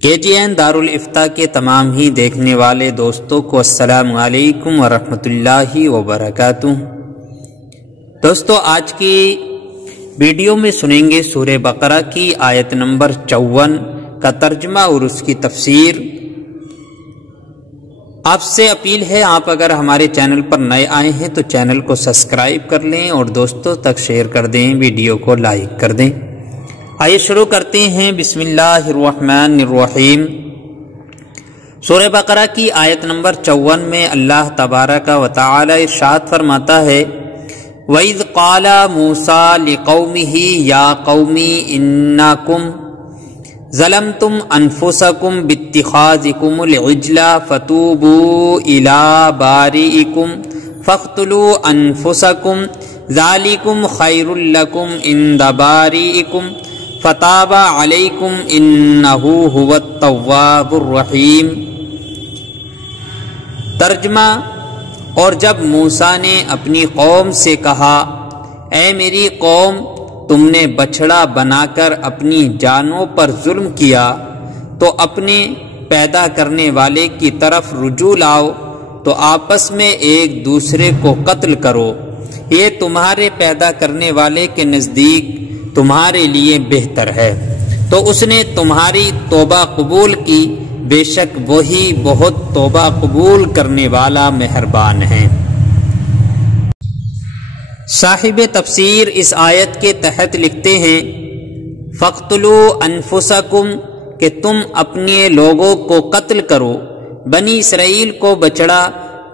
KGN دارالفتہ کے تمام ہی دیکھنے والے دوستوں کو السلام علیکم ورحمۃ اللہ وبرکاتہ۔ دوستو، آج کی ویڈیو میں سنیں گے سورہ بقرہ کی آیت نمبر 54 کا ترجمہ اور اس کی تفسیر۔ آپ سے اپیل ہے، آپ اگر ہمارے چینل پر نئے آئے ہیں تو چینل کو سبسکرائب کر لیں اور دوستوں تک شیئر کر دیں، ویڈیو کو لائک کر دیں۔ آئیے شروع کرتے ہیں۔ بسم اللہ الرحمن الرحیم۔ سورہ بقرہ کی آیت نمبر 54 میں اللہ تبارک و تعالی ارشاد فرماتا ہے، وَإِذْ قَالَ مُوسَىٰ لِقَوْمِهِ يَا قَوْمِ إِنَّكُمْ ظَلَمْتُمْ أَنفُسَكُمْ بِاتِّخَاذِكُمُ الْعِجْلَ فَتُوبُوا إِلَىٰ بَارِئِكُمْ فَاقْتُلُوا أَنفُسَكُمْ ذَلِكُمْ خَيْرٌ لَكُمْ عِندَ بَارِئِكُمْ فَتَابَ عَلَيْكُمْ إِنَّهُ هُوَ التَّوَّابُ الرَّحِيمُ۔ ترجمہ: اور جب موسیٰ نے اپنی قوم سے کہا، اے میری قوم، تم نے بچھڑا بنا کر اپنی جانوں پر ظلم کیا تو اپنے پیدا کرنے والے کی طرف رجوع لاؤ تو آپس میں ایک دوسرے کو قتل کرو، یہ تمہارے پیدا کرنے والے کے نزدیک تمہارے لیے بہتر ہے، تو اس نے تمہاری توبہ قبول کی، بے شک وہی بہت توبہ قبول کرنے والا مہربان ہے۔ صاحب تفسیر اس آیت کے تحت لکھتے ہیں، فَاقْتُلُوا أَنفُسَكُمْ کہ تم اپنے لوگوں کو قتل کرو۔ بنی اسرائیل کو بچڑا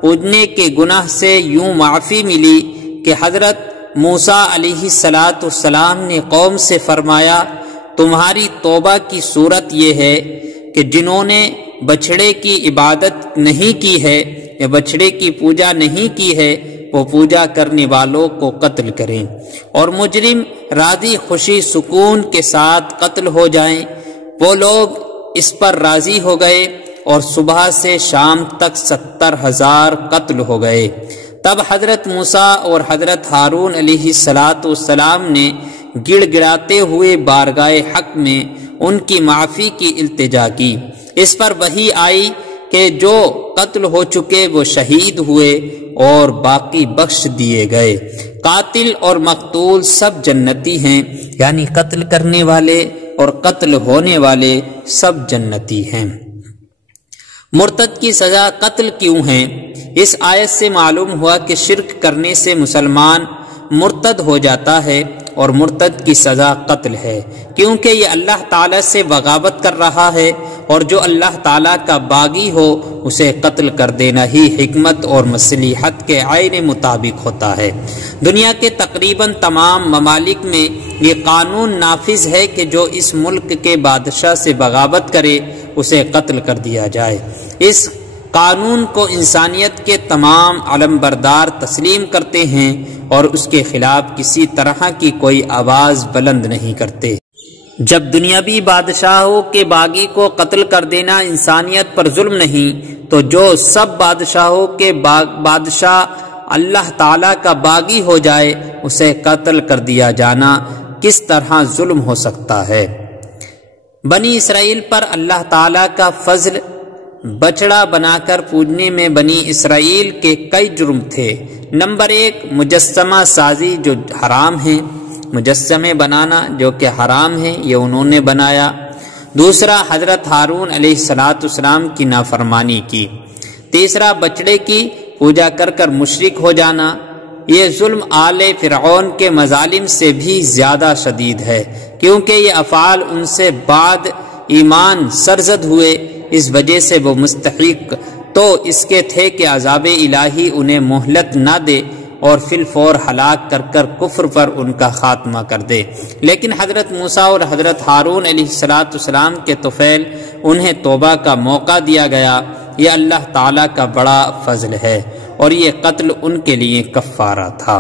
پوجنے کے گناہ سے یوں معافی ملی کہ حضرت موسیٰ علیہ السلام نے قوم سے فرمایا، تمہاری توبہ کی صورت یہ ہے کہ جنہوں نے بچھڑے کی عبادت نہیں کی ہے یا بچھڑے کی پوجا نہیں کی ہے وہ پوجا کرنے والوں کو قتل کریں، اور مجرم راضی خوشی سکون کے ساتھ قتل ہو جائیں۔ وہ لوگ اس پر راضی ہو گئے اور صبح سے شام تک 70,000 قتل ہو گئے۔ تب حضرت موسیٰ اور حضرت ہارون علیہ السلام نے گڑ گڑاتے ہوئے بارگاہ حق میں ان کی معافی کی التجا کی۔ اس پر وحی آئی کہ جو قتل ہو چکے وہ شہید ہوئے اور باقی بخش دیے گئے۔ قاتل اور مقتول سب جنتی ہیں، یعنی قتل کرنے والے اور قتل ہونے والے سب جنتی ہیں۔ مرتد کی سزا قتل کیوں ہے؟ اس آیت سے معلوم ہوا کہ شرک کرنے سے مسلمان مرتد ہو جاتا ہے اور مرتد کی سزا قتل ہے، کیونکہ یہ اللہ تعالیٰ سے بغاوت کر رہا ہے، اور جو اللہ تعالیٰ کا باغی ہو اسے قتل کر دینا ہی حکمت اور مصلحت کے عین مطابق ہوتا ہے۔ دنیا کے تقریباً تمام ممالک میں یہ قانون نافذ ہے کہ جو اس ملک کے بادشاہ سے بغاوت کرے اسے قتل کر دیا جائے۔ اس قانون کو انسانیت کے تمام علمبردار تسلیم کرتے ہیں اور اس کے خلاف کسی طرح کی کوئی آواز بلند نہیں کرتے۔ جب دنیاوی بادشاہوں کے باغی کو قتل کر دینا انسانیت پر ظلم نہیں، تو جو سب بادشاہوں کے بادشاہ اللہ تعالیٰ کا باغی ہو جائے اسے قتل کر دیا جانا کس طرح ظلم ہو سکتا ہے؟ بنی اسرائیل پر اللہ تعالیٰ کا فضل بچڑا بنا کر پوجنے میں بنی اسرائیل کے کئی جرم تھے۔ نمبر 1، مجسمہ سازی جو حرام ہے، مجسمے بنانا جو کہ حرام ہے، یہ انہوں نے بنایا۔ دوسرا، حضرت ہارون علیہ السلام کی نافرمانی کی۔ تیسرا، بچڑے کی پوجا کر کر مشرک ہو جانا۔ یہ ظلم آل فرعون کے مظالم سے بھی زیادہ شدید ہے، کیونکہ یہ افعال ان سے بعد ایمان سرزد ہوئے، اس وجہ سے وہ مستحق تو اس کے تھے کہ عذاب الہی انہیں مہلت نہ دے اور فی الفور ہلاک کر کر کفر پر ان کا خاتمہ کر دے، لیکن حضرت موسیٰ اور حضرت ہارون علیہ السلام کے طفیل انہیں توبہ کا موقع دیا گیا۔ یہ اللہ تعالیٰ کا بڑا فضل ہے اور یہ قتل ان کے لیے کفارہ تھا۔